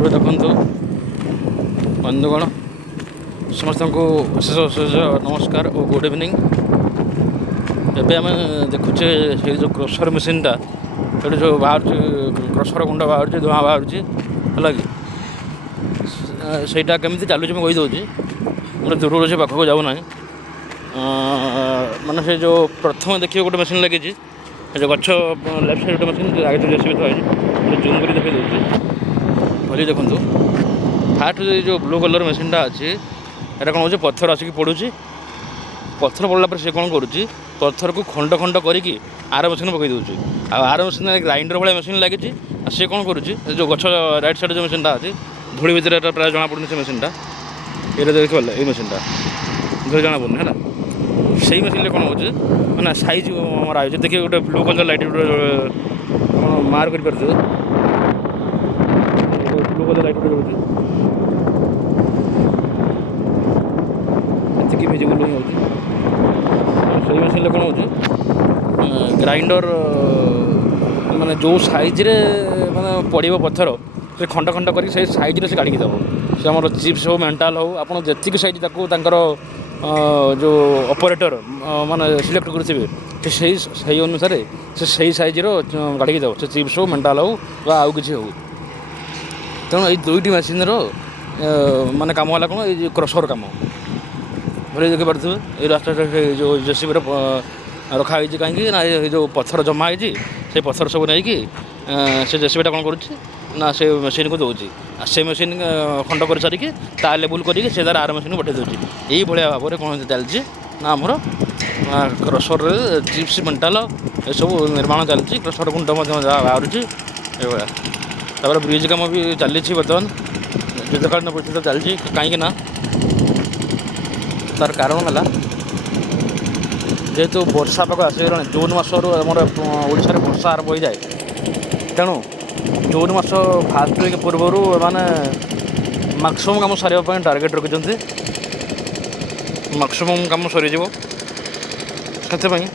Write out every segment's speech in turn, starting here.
ଏବେ ଦେଖନ୍ତୁ ବନ୍ଧୁଗଣ ସମସ୍ତଙ୍କୁ ଅଶେଷ ଅଶେଷ ନମସ୍କାର ଓ ଗୁଡ଼୍ ଇଭିନିଂ। ଏବେ ଆମେ ଦେଖୁଛେ ସେଇ ଯେଉଁ କ୍ରସର ମେସିନ୍ଟା ସେଠି ଯେଉଁ ବାହାରୁଛି କ୍ରସର ଗୁଣ୍ଡ ବାହାରୁଛି, ଧୂଆଁ ବାହାରୁଛି, ହେଲା କି ସେଇଟା କେମିତି ଚାଲୁଛି ମୁଁ କହିଦେଉଛି। ଗୋଟେ ଦୂରରୁ ସେ ପାଖକୁ ଯାଉନାହିଁ। ମାନେ ସେ ଯେଉଁ ପ୍ରଥମେ ଦେଖିବେ ଗୋଟେ ମେସିନ୍ ଲାଗିଛି, ସେ ଯେଉଁ ଗଛ ଲେଫ୍ଟ ସାଇଡ଼୍ ଗୋଟେ ମେସିନ୍ ଆଗରେ ଯେଉଁ ଜେସିବି ଥୁଆ ହେଇଛି, ଗୋଟେ ଜୁମ୍ କରି ଦେଖାଇ ଦେଉଛି। ଭଲି ଦେଖନ୍ତୁ ଫାଷ୍ଟ ଯେଉଁ ବ୍ଲୁ କଲର୍ ମେସିନ୍ଟା ଅଛି ଏଇଟା କ'ଣ ହେଉଛି, ପଥର ଆସିକି ପଡ଼ୁଛି। ପଥର ପଡ଼ିଲା ପରେ ସେ କ'ଣ କରୁଛି, ପଥରକୁ ଖଣ୍ଡ ଖଣ୍ଡ କରିକି ଆର ମେସିନ୍ ପକାଇ ଦେଉଛି। ଆଉ ଆର ମେସିନ୍ରେ ଗ୍ରାଇଣ୍ଡର ଭଳିଆ ମେସିନ୍ ଲାଗିଛି। ଆଉ ସେ କ'ଣ କରୁଛି, ଯେଉଁ ଗଛ ରାଇଟ୍ ସାଇଡ଼୍ ଯେଉଁ ମେସିନ୍ଟା ଅଛି, ଧୂଳି ଭିତରେ ଏଟା ପ୍ରାୟ ଜଣାପଡ଼ୁନି ସେ ମେସିନ୍ଟା। ଏଇଟା ଦେଖିପାରିଲେ ଏଇ ମେସିନ୍ଟା ଧୂଳି ଜଣାପଡ଼ୁନି ହେଲା। ସେଇ ମେସିନ୍ରେ କ'ଣ ହେଉଛି, ମାନେ ସାଇଜ୍ ମରା ହେଉଛି। ଦେଖିବେ ଗୋଟେ ବ୍ଲୁ କଲର୍ ଲାଇଟ୍ ଗୋଟେ କ'ଣ ମାର୍କ କରିପାରୁଥିବେ, ବ୍ଲୁ କଲର୍ ଲାଇଟ୍ ଗୋଟେ ରହୁଛି, ଏତିକି ଭିଜିବୁଲ୍ ହିଁ ହେଉଛି। ସେଇ ମେସିନ୍ରେ କ'ଣ ହେଉଛି, ଗ୍ରାଇଣ୍ଡର ମାନେ ଯେଉଁ ସାଇଜ୍ରେ ମାନେ ପଡ଼ିବ ପଥର, ସେ ଖଣ୍ଡ ଖଣ୍ଡ କରିକି ସେଇ ସାଇଜ୍ରେ ସେ କାଢ଼ିକି ଦେବ। ସେ ଆମର ଚିପ୍ସ ହେଉ, ମେଣ୍ଟାଲ୍ ହେଉ, ଆପଣ ଯେତିକି ସାଇଜ୍ ତାକୁ ତାଙ୍କର ଯେଉଁ ଅପରେଟର ମାନେ ସିଲେକ୍ଟ କରିଥିବେ, ସେ ସେଇ ଅନୁସାରେ ସେ ସେଇ ସାଇଜ୍ର କାଢ଼ିକି ଦେବ। ସେ ଚିପ୍ସ ହେଉ, ମେଣ୍ଟାଲ୍ ହେଉ ବା ଆଉ କିଛି ହେଉ। ତେଣୁ ଏଇ ଦୁଇଟି ମେସିନ୍ର ମାନେ କାମ ହେଲା କ'ଣ, ଏଇ ଯେଉଁ କ୍ରସର କାମ। ଭଳି ଦେଖିପାରୁଥିବେ ଏଇ ରାସ୍ତାଟା ଯେଉଁ ଜେସିବିରେ ରଖାହେଇଛି। କାହିଁକି ନା ଏଇ ଯେଉଁ ପଥର ଜମା ହେଇଛି, ସେଇ ପଥର ସବୁ ନେଇକି ସେ ଜେସିବିଟା କ'ଣ କରୁଛି ନା ସେ ମେସିନ୍କୁ ଦେଉଛି। ଆଉ ସେ ମେସିନ୍ ଖଣ୍ଡ କରିସାରିକି ତା ଲେବୁଲ୍ କରିକି ସେ ତାର ଆର ମେସିନ୍କୁ ପଠାଇ ଦେଉଛି। ଏଇଭଳିଆ ଭାବରେ କ'ଣ ଚାଲିଛି ନା ଆମର କ୍ରସରରେ ଚିପ୍ସ, ମେଣ୍ଟାଲ ଏସବୁ ନିର୍ମାଣ ଚାଲିଛି। କ୍ରସର ଗୁଣ୍ଡ ମଧ୍ୟ ଯାହା ବାହାରୁଛି ଏଇଭଳିଆ। ତାପରେ ବ୍ରିଜ୍ କାମ ବି ଚାଲିଛି ବର୍ତ୍ତମାନ, ଯୁଦ୍ଧକାଳୀନ ପରିସ୍ଥିତି ଚାଲିଛି। କାହିଁକି ନା ତାର କାରଣ ହେଲା, ଯେହେତୁ ବର୍ଷା ପାଗ ଆସିଗଲାଣି, ଜୁନ୍ ମାସରୁ ଆମର ଓଡ଼ିଶାରେ ବର୍ଷା ଆରମ୍ଭ ହୋଇଯାଏ। ତେଣୁ ଜୁନ୍ ମାସ ଫାର୍ଷ୍ଟ ୱିକ୍ ପୂର୍ବରୁ ଏମାନେ ମ୍ୟାକ୍ସିମମ୍ କାମ ସାରିବା ପାଇଁ ଟାର୍ଗେଟ୍ ରଖିଛନ୍ତି। ମ୍ୟାକ୍ସିମମ୍ କାମ ସରିଯିବ, ସେଥିପାଇଁ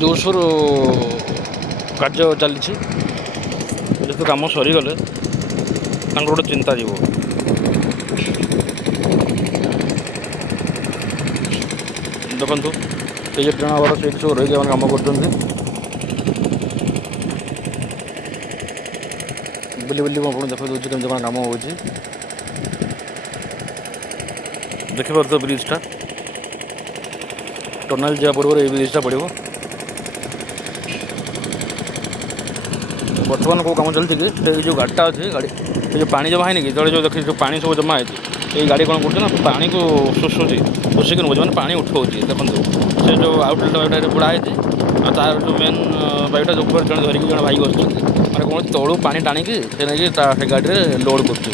ଜୋରସୋର କାର୍ଯ୍ୟ ଚାଲିଛି। ଯେହେତୁ କାମ ସରିଗଲେ ତାଙ୍କର ଗୋଟେ ଚିନ୍ତା ଯିବ। ଦେଖନ୍ତୁ ସେଇ ଯେଉଁ ଟ୍ରେନ୍ ଆବାର ସେଇଠି ସବୁ ରହିକି ସେମାନେ କାମ କରୁଛନ୍ତି। ବୁଲି ବୁଲି ମୁଁ ଆପଣଙ୍କୁ ଦେଖାଇ ଦେଉଛି କେମିତି କ'ଣ କାମ ହେଉଛି। ଦେଖିପାରୁଥିବେ ବ୍ରିଜ୍ଟା, ଟନେଲ୍ ଯିବା ପୂର୍ବରୁ ଏଇ ବ୍ରିଜ୍ଟା ପଡ଼ିବ। ବର୍ତ୍ତମାନ କେଉଁ କାମ ଚାଲିଛି କି, ଏଇ ଯେଉଁ ଗାଡ଼ିଟା ଅଛି, ଗାଡ଼ି ଏ ଯେଉଁ ପାଣି ଜମା ହେଇନି କି, ତଳେ ଯେଉଁ ଦେଖି ଯେଉଁ ପାଣି ସବୁ ଜମା ହେଇଛି, ଏଇ ଗାଡ଼ି କ'ଣ କରୁଛି ନା ପାଣିକୁ ଶୋଷୁଛି, ଶୋଷିକି ନେଉଛି, ମାନେ ପାଣି ଉଠାଉଛି। ଦେଖନ୍ତୁ ସେ ଯେଉଁ ଆଉଟଲେଟ୍ ପାଇପ୍ଟା ବୁଡ଼ା ହେଇଛି, ଆଉ ତାର ଯେଉଁ ମେନ୍ ପାଇପ୍ଟା ଯେଉଁ ଉପରେ ଜଣେ ଧରିକି ଜଣେ ଭାଇ ବସୁଛନ୍ତି, ମାନେ କ'ଣ ତଳୁ ପାଣି ଟାଣିକି ସେ ନେଇକି ସେ ଗାଡ଼ିରେ ଲୋଡ଼୍ କରୁଛି।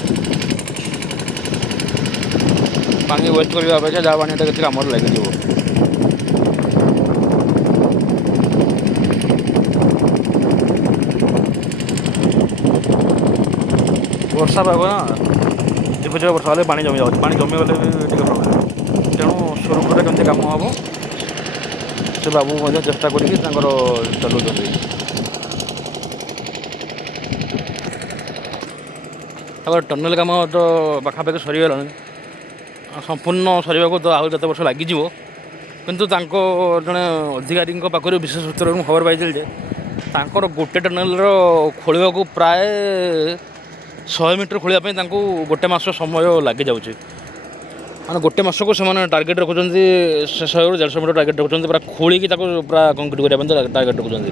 ପାଣି ୱେଷ୍ଟ କରିବା ଅପେକ୍ଷା ଯାହା ପାଣିଟା କିଛି କାମରେ ଲାଗିଯିବ। ବର୍ଷା ପାଗ ନା, ଝିପଝିପ ବର୍ଷା ହେଲେ ପାଣି ଜମି ଯାଉଛି। ପାଣି ଜମିଗଲେ ବି ଟିକେ ପ୍ରୋବ୍ଲେମ୍। ତେଣୁ ସୁରୁଖୁରୁରେ କେମିତି କାମ ହେବ ସେ ବାବୁ ମଧ୍ୟ ଚେଷ୍ଟା କରିକି ତାଙ୍କର ଚଲାଉଛନ୍ତି। ତାପରେ ଟନେଲ୍ କାମ ତ ପାଖାପାଖି ସରିଗଲାଣି, ସମ୍ପୂର୍ଣ୍ଣ ସରିବାକୁ ତ ଆହୁରି କେତେ ବର୍ଷ ଲାଗିଯିବ। କିନ୍ତୁ ତାଙ୍କ ଜଣେ ଅଧିକାରୀଙ୍କ ପାଖରୁ ବିଶେଷ ସୂତ୍ରରୁ ମୁଁ ଖବର ପାଇଥିଲି ଯେ ତାଙ୍କର ଗୋଟେ ଟନେଲ୍ର ଖୋଳିବାକୁ ପ୍ରାୟ 100 ମିଟର ଖୋଳିବା ପାଇଁ ତାଙ୍କୁ ଗୋଟେ ମାସ ସମୟ ଲାଗିଯାଉଛି। ମାନେ ଗୋଟେ ମାସକୁ ସେମାନେ ଟାର୍ଗେଟ୍ ରଖୁଛନ୍ତି, 100ରୁ 150 ମିଟର ଟାର୍ଗେଟ୍ ରଖୁଛନ୍ତି, ପୁରା ଖୋଳିକି ତାକୁ ପୁରା କଂକ୍ରିଟ୍ କରିବା ପାଇଁ ଟାର୍ଗେଟ୍ ରଖୁଛନ୍ତି।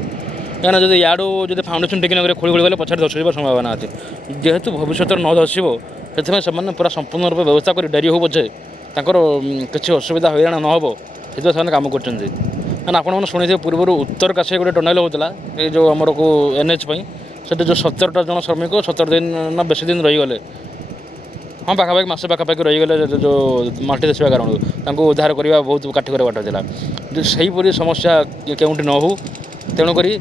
କାହିଁକିନା ଯଦି ଇଆଡ଼ୁ ଯଦି ଫାଉଣ୍ଡେସନ୍ ଟେକି ନକରି ଖୋଳି ଗଲେ ପଛରେ ଧସି ଯିବାର ସମ୍ଭାବନା ଅଛି। ଯେହେତୁ ଭବିଷ୍ୟତରେ ନ ଧସିବ, ସେଥିପାଇଁ ସେମାନେ ପୁରା ସମ୍ପୂର୍ଣ୍ଣ ରୂପେ ବ୍ୟବସ୍ଥା କରି ଡେରି ହେଉ ପଛେ ତାଙ୍କର କିଛି ଅସୁବିଧା ହଇରାଣ ନ ହେବ, ସେଥିପାଇଁ ସେମାନେ କାମ କରୁଛନ୍ତି। କାହିଁକିନା ଆପଣମାନେ ଶୁଣିଥିବେ ପୂର୍ବରୁ ଉତ୍ତରକାଶୀରେ ଗୋଟେ ଟନେଲ୍ ହେଉଥିଲା, ଏଇ ଯେଉଁ ଆମର NH ପାଇଁ। ସେଠି ଯେଉଁ 17ଟା ଜଣ ଶ୍ରମିକ 17 ଦିନ ନା ବେଶୀ ଦିନ ରହିଗଲେ। ହଁ, ପାଖାପାଖି ମାସେ ପାଖାପାଖି ରହିଗଲେ। ଯେଉଁ ମାଟି ଧସିବା କାରଣରୁ ତାଙ୍କୁ ଉଦ୍ଧାର କରିବା ବହୁତ କାଠିକର ବାଟ ଥିଲା। ସେହିପରି ସମସ୍ୟା କେଉଁଠି ନ ହେଉ, ତେଣୁକରି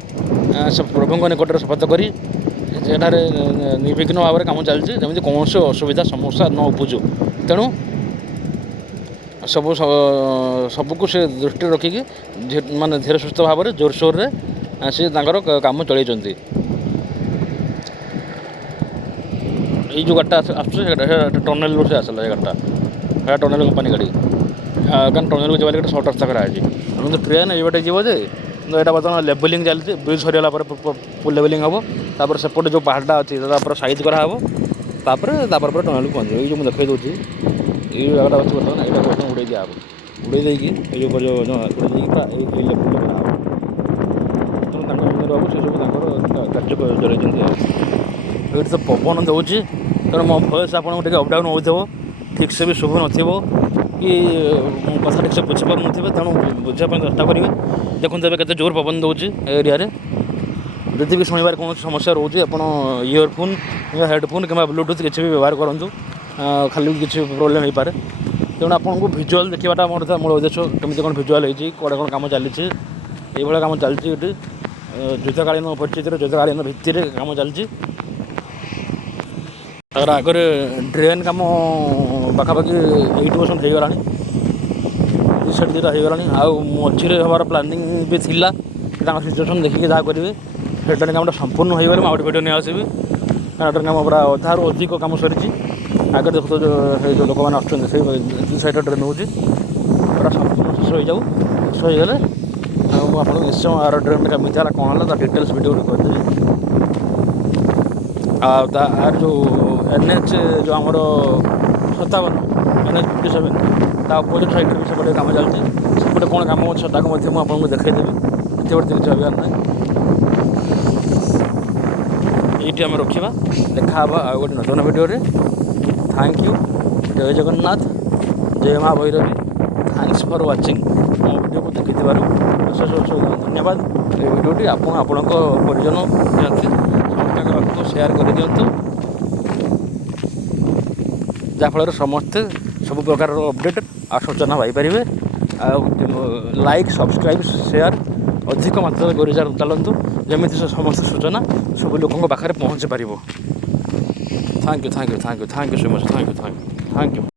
ପ୍ରଭୁଙ୍କ ନିକଟରେ ଶପଥ କରି ଏଠାରେ ନିର୍ବିଘ୍ନ ଭାବରେ କାମ ଚାଲିଛି, ଯେମିତି କୌଣସି ଅସୁବିଧା ସମସ୍ୟା ନ ଉପୁଜୁ। ତେଣୁ ସବୁକୁ ସେ ଦୃଷ୍ଟିରେ ରଖିକି ମାନେ ଧୀରେ ସୁସ୍ଥ ଭାବରେ ଜୋରସୋରରେ ସେ ତାଙ୍କର କାମ ଚଳାଇଛନ୍ତି। ଏଇ ଯେଉଁ ଗାଡ଼ିଟା ଆସୁଛି ସେଇଟା ଟନେଲରୁ ସେ ଆସିଲା ଏ ଗାଡ଼ିଟା, ସେଇଟା ଟନେଲ କମ୍ପାନୀ ଗାଡ଼ି। କାରଣ ଟନେଲକୁ ଯିବା ଗୋଟେ ସର୍ଟ ରାସ୍ତା କରାଯାଇଛି। କିନ୍ତୁ ଟ୍ରେନ୍ ଏଇବାଟେ ଯିବ ଯେ, କିନ୍ତୁ ଏଇଟା ବର୍ତ୍ତମାନ ଲେବୁଲିଂ ଚାଲିଛି। ବ୍ରିଜ୍ ସରିଗଲା ପରେ ଫୁଲ୍ ଲେବୁଲିଂ ହେବ। ତାପରେ ସେପଟେ ଯେଉଁ ପାହାଡ଼ଟା ଅଛି ତାପରେ ସାଇଜ୍ କରାହେବ। ତାପରେ ଟନେଲକୁ ପହଞ୍ଚିବ। ଏଇ ଯେଉଁ ମୁଁ ଦେଖାଇ ଦେଉଛି ଏଇ ଜାଗାଟା ଅଛି ବର୍ତ୍ତମାନ, ଏଇଟା ବର୍ତ୍ତମାନ ଉଡ଼େଇ ଦିଆହେବ। ଉଡ଼େଇ ଦେଇକି ଏଇ ଯେଉଁ ଉଡ଼େଇ ଦେଇକି ପୁରା ଏଇ ଲେବୁଲରେ କରାହେବ। ତେଣୁ ତାଙ୍କ ଭିତରେ ହେବ ସେସବୁ ତାଙ୍କର କାର୍ଯ୍ୟ ଚଳାଇଛନ୍ତି ଆଉ। ଏଇଠି ତ ପବନ ଦେଉଛି, ତେଣୁ ମୋ ଭଏସ୍ ଆପଣଙ୍କୁ ଟିକେ ଅପ୍-ଡାଉନ୍ ହେଉଥିବ, ଠିକ୍ସେ ବି ଶୁଭୁ ନଥିବ କି କଥା ଠିକ୍ସେ ବୁଝିପାରୁନଥିବେ। ତେଣୁ ବୁଝିବା ପାଇଁ ଚେଷ୍ଟା କରିବେ। ଦେଖନ୍ତୁ ଏବେ କେତେ ଜୋର ପବନ ଦେଉଛି ଏ ଏରିଆରେ। ଯଦି ବି ଶୁଣିବାରେ କୌଣସି ସମସ୍ୟା ରହୁଛି, ଆପଣ ଇୟରଫୋନ୍ କିମ୍ବା ହେଡ଼ଫୋନ୍ କିମ୍ବା ବ୍ଲୁଟୁଥ୍ କିଛି ବି ବ୍ୟବହାର କରନ୍ତୁ। ଖାଲି କିଛି ପ୍ରୋବ୍ଲେମ୍ ହେଇପାରେ। ତେଣୁ ଆପଣଙ୍କୁ ଭିଜୁଆଲ୍ ଦେଖିବାଟା ମୋର ମୂଳ ଉଦ୍ଦେଶ୍ୟ। କେମିତି କ'ଣ ଭିଜୁଆଲ୍ ହେଇଛି, କୁଆଡ଼େ କ'ଣ କାମ ଚାଲିଛି। ଏଇଭଳିଆ କାମ ଚାଲିଛି ଏଠି। ଯୁଦ୍ଧକାଳୀନ ପରିସ୍ଥିତିରେ, ଯୁଦ୍ଧକାଳୀନ ଭିତ୍ତିରେ କାମ ଚାଲିଛି। ତାର ଆଗରେ ଡ୍ରେନ୍ କାମ ପାଖାପାଖି 80% ହେଇଗଲାଣି। ଦୁଇ ସାଇଡ଼୍ ଦୁଇଟା ହେଇଗଲାଣି। ଆଉ ମଝିରେ ହେବାର ପ୍ଲାନିଂ ବି ଥିଲା। ତାଙ୍କ ସିଚୁଏସନ୍ ଦେଖିକି ଯାହା କରିବେ। ହେଡ଼୍ଲାଇନ୍ କାମଟା ସମ୍ପୂର୍ଣ୍ଣ ହେଇଗଲେ ମୁଁ ଆଉ ଗୋଟେ ଭିଡ଼ିଓ ନେଇ ଆସିବି। କାରଣ ହେଡ଼୍ଲାଇନ୍ କାମ ପୁରା ଅଧାରୁ ଅଧିକ କାମ ସରିଛି। ଆଗରେ ଦେଖୁଥିବ ଯେଉଁ ଲୋକମାନେ ଆସୁଛନ୍ତି ସେଇ ଦୁଇ ସାଇଡ଼୍ରେ ଡ୍ରେନ୍ ହେଉଛି। ପୁରା ସମ୍ପୂର୍ଣ୍ଣ ଶେଷ ହେଇଯାଉ। ଶେଷ ହେଇଗଲେ ମୁଁ ଆପଣଙ୍କୁ ନିଶ୍ଚୟ ଆର ଡ୍ରେନ୍ କେମିତି ହେଲା, କ'ଣ ହେଲା, ତା ଡିଟେଲ୍ସ ଭିଡ଼ିଓ କରିଦେବି। ଆଉ ଆର ଯେଉଁ NH ଯେଉଁ ଆମର 57 NH 57 ତା ଅପୋଜିଟ୍ ସାଇଡ଼୍ରେ ବି ସେପଟେ କାମ ଚାଲିଛି। ସେପଟେ କ'ଣ କାମ ଅଛି ତାକୁ ମଧ୍ୟ ମୁଁ ଆପଣଙ୍କୁ ଦେଖାଇଦେବି। ଏତେବେଳେ କିଛି ଭାବିବାର ନାହିଁ। ଏଇଠି ଆମେ ରଖିବା। ଦେଖା ହେବା ଆଉ ଗୋଟେ ନୂତନ ଭିଡ଼ିଓରେ। Thank you. ଜୟ ଜଗନ୍ନାଥ, ଜୟ ମା ଭୈରବୀ। Thanks for watching. ମୋ ଭିଡ଼ିଓକୁ ଦେଖିଥିବାରୁ ଅଶେଷ ଧନ୍ୟବାଦ। ଏ ଭିଡ଼ିଓଟି ଆପଣ ଆପଣଙ୍କ ପରିଜନ ନିଅନ୍ତି ସମସ୍ତଙ୍କ ପାଖକୁ ସେୟାର କରିଦିଅନ୍ତୁ, ଯାହାଫଳରେ ସମସ୍ତେ ସବୁ ପ୍ରକାରର ଅପଡ଼େଟ୍ ଆଉ ସୂଚନା ପାଇପାରିବେ। ଆଉ ଲାଇକ୍, ସବସ୍କ୍ରାଇବ୍, ସେୟାର ଅଧିକ ମାତ୍ରାରେ କରି ଚାଲନ୍ତୁ, ଯେମିତି ସେ ସମସ୍ତ ସୂଚନା ସବୁ ଲୋକଙ୍କ ପାଖରେ ପହଞ୍ଚି ପାରିବ। Thank you so much. Thank you.